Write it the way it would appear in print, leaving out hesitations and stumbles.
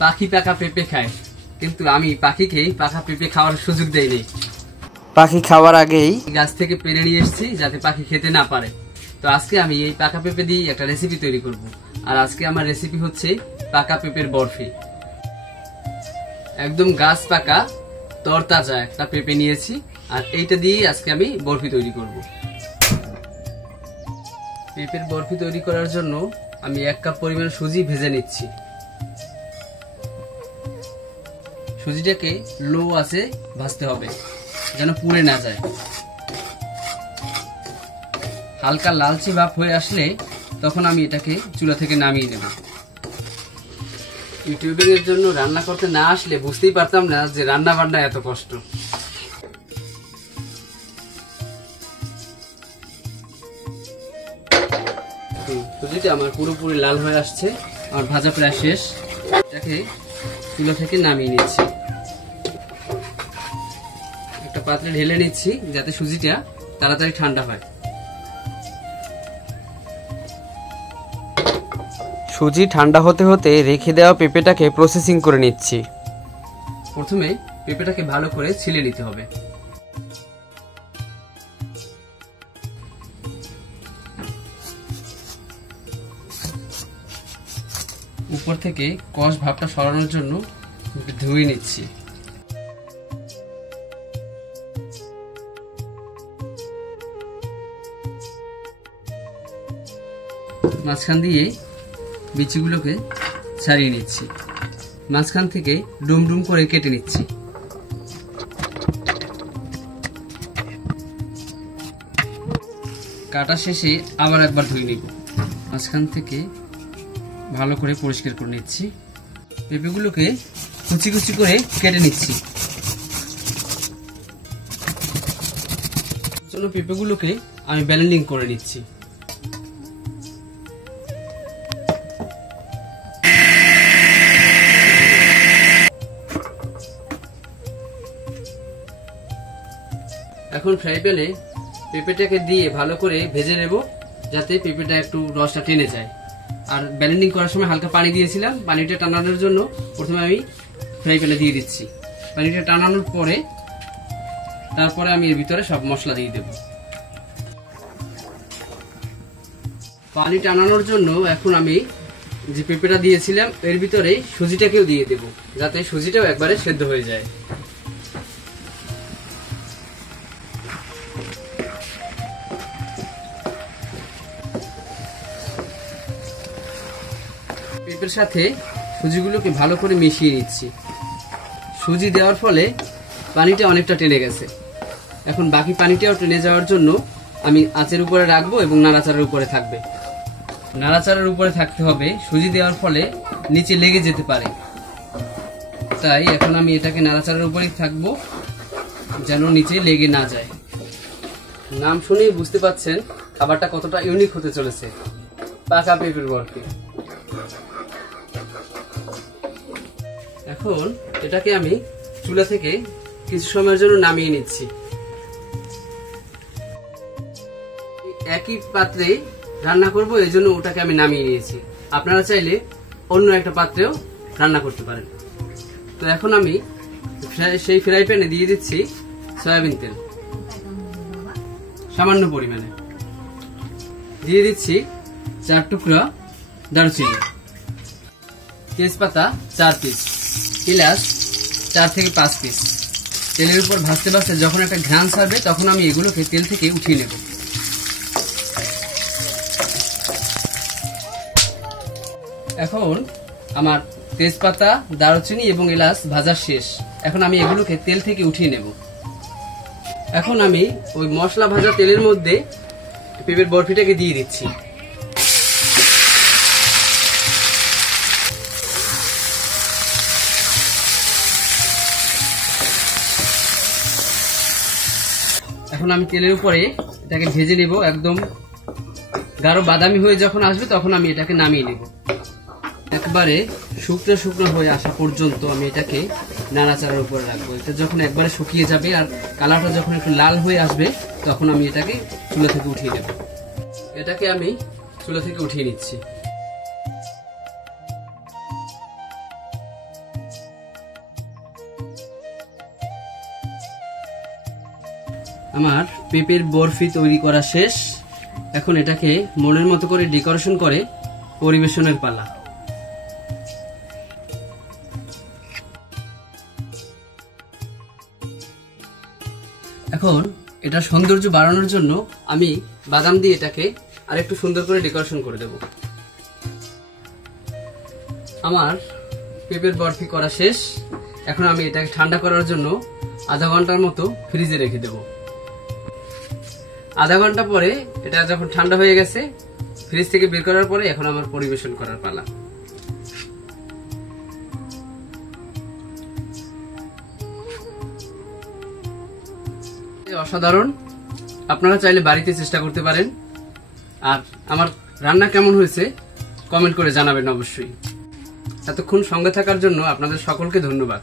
পাখি পাকা পেঁপে খায়, কিন্তু আমি পাখিকে পাকা পেঁপে খাওয়ার সুযোগ দেইনি। পাখি খাওয়ার আগেই গাছ থেকে পেরে নিয়ে এসেছি যাতে পাখি খেতে না পারে। তো আজকে আমি এই পাকা পেঁপে দিয়ে একটা রেসিপি তৈরি করব। আর আজকে আমার রেসিপি হচ্ছে পাকা পেঁপের বরফি। একদম গাছ পাকা তরতাজা একটা পেঁপে নিয়েছি, আর এইটা দিয়ে আজকে আমি বরফি তৈরি করব। পেঁপের বরফি তৈরি করার জন্য আমি 1 কাপ পরিমাণ সুজি ভেজে নিচ্ছি। সুজিটাকে লো আঁচে ভাজতে হবে যেন পুড়ে না যায়। হালকা লালচে ভাব হয়ে আসলে তখন আমি এটাকে চুলা থেকে নামিয়ে নেব। ইউটিউবিং এর জন্য রান্না করতে না আসলে বুঝতেই পারতাম না যে রান্না বান্না এত কষ্ট। সুজিটা আমার পুরোপুরি লাল হয়ে আসছে, আমার ভাজা প্রায় শেষ। এটাকে চুলা থেকে নামিয়ে নিচ্ছি, একটা পাত্রে ঢেলে নিচ্ছি যাতে সুজিটা তাড়াতাড়ি ঠান্ডা হয়। সুজি ঠান্ডা হতে হতে রেখে দেওয়া পেঁপেটাকে প্রসেসিং করে নিচ্ছি। প্রথমে পেঁপেটাকে ভালো করে ছিলে নিতে হবে। উপর থেকে কষ ভাবটা সরানোর জন্য ধুয়ে নিচ্ছি। মাঝখান দিয়ে বিচিগুলোকে ছাড়িয়ে নিচ্ছি, মাঝখান থেকে ডুম ডুম করে কেটে নিচ্ছি। কাটা শেষে আবার একবার ধুয়ে নিব, মাঝখান থেকে ভালো করে পরিষ্কার করে নিচ্ছি। পেঁপেগুলোকে কুচি কুচি করে কেটে নিচ্ছি। জন্য পেঁপেগুলোকে আমি ব্লেন্ডিং করে নিচ্ছি। এখন ফ্রাই প্যানে পেঁপেটাকে দিয়ে ভালো করে ভেজে নেব যাতে পেঁপেটা একটু রসটা টেনে যায়। আর ব্লেন্ডিং করার সময় হালকা পানি দিয়েছিলাম, পানিটা টানানোর জন্য প্রথমে আমি ফ্রাই প্যানে দিয়ে দিচ্ছি। পানিটা টানানোর পরে তারপরে আমি এর ভিতরে সব মশলা দিয়ে দেব। পানি টানানোর জন্য এখন আমি যে পেঁপেটা দিয়েছিলাম এর ভিতরে সুজিটাকেও দিয়ে দেব যাতে সুজিটাও একবারে সেদ্ধ হয়ে যায়। পেঁপের সাথে সুজিগুলোকে ভালো করে মিশিয়ে নিচ্ছি। সুজি দেওয়ার ফলে পানিটা অনেকটা টেনে গেছে। এখন বাকি পানিটাও টেনে যাওয়ার জন্য আমি আঁচের উপরে রাখবো এবং নাড়াচাড়ার উপরে থাকবে। নাড়াচাড়ার উপরে থাকতে হবে, সুজি দেওয়ার ফলে নিচে লেগে যেতে পারে। তাই এখন আমি এটাকে নাড়াচাড়ার উপরেই থাকবো যেন নিচে লেগে না যায়। নাম শুনেই বুঝতে পাচ্ছেন খাবারটা কতটা ইউনিক হতে চলেছে, পাকা পেঁপের বরফি। এখন এটাকে আমি চুলা থেকে কিছু সময়ের জন্য নামিয়ে নিচ্ছি। একই পাত্রে রান্না করব, এই জন্য ওটাকে আমি নামিয়ে নিয়েছি। আপনারা চাইলে অন্য একটা পাত্রেও রান্না করতে পারেন। তো এখন আমি সেই ফ্রাই প্যানে দিয়ে দিচ্ছি সয়াবিন তেল সামান্য পরিমাণে, দিয়ে দিচ্ছি 4 টুকরা দারুচিনি, তেজপাতা 4 পিস, এলাচ 4 থেকে 5 পিস। তেলের উপর ভাজতে ভাজতে যখন একটা ঘ্রাণ ছাড়বে তখন আমি এগুলোকে তেল থেকে উঠিয়ে নেব। এখন আমার তেজপাতা, দারুচিনি এবং এলাচ ভাজা শেষ। এখন আমি এগুলোকে তেল থেকে উঠিয়ে নেব। এখন আমি ওই মশলা ভাজা তেলের মধ্যে পেঁপের বরফিটাকে দিয়ে দিচ্ছি। এখন আমি তেলের উপরে এটাকে ভেজে নেব, একদম গাঢ় বাদামি হয়ে যখন আসবে তখন আমি এটাকে নামিয়ে নেব। একবারে শুকনো শুকনো হয়ে আসা পর্যন্ত আমি এটাকে নাড়াচাড়ার উপরে রাখবো। এটা যখন একবারে শুকিয়ে যাবে আর কালারটা যখন একটু লাল হয়ে আসবে তখন আমি এটাকে চুলা থেকে উঠিয়ে নেব। এটাকে আমি চুলা থেকে উঠিয়ে নিচ্ছি। আমার পেঁপের বরফি তৈরি করা শেষ। এখন এটাকে মনের মতো করে ডেকোরেশন করে পরিবেশনের পালা। এখন এটা সৌন্দর্য বাড়ানোর জন্য আমি বাদাম দিয়ে এটাকে আরেকটু সুন্দর করে ডেকোরেশন করে দেব। আমার পেঁপের বরফি করা শেষ। এখন আমি এটাকে ঠান্ডা করার জন্য আধা ঘন্টার মতো ফ্রিজে রেখে দেব। আধা ঘন্টা পরে এটা যখন ঠান্ডা হয়ে গেছে, ফ্রিজ থেকে বের করার পরে এখন আমার পরিবেশন করার পালা। অসাধারণ, আপনারা চাইলে বাড়িতে চেষ্টা করতে পারেন। আর আমার রান্না কেমন হয়েছে কমেন্ট করে জানাবেন অবশ্যই। এতক্ষণ সঙ্গে থাকার জন্য আপনাদের সকলকে ধন্যবাদ।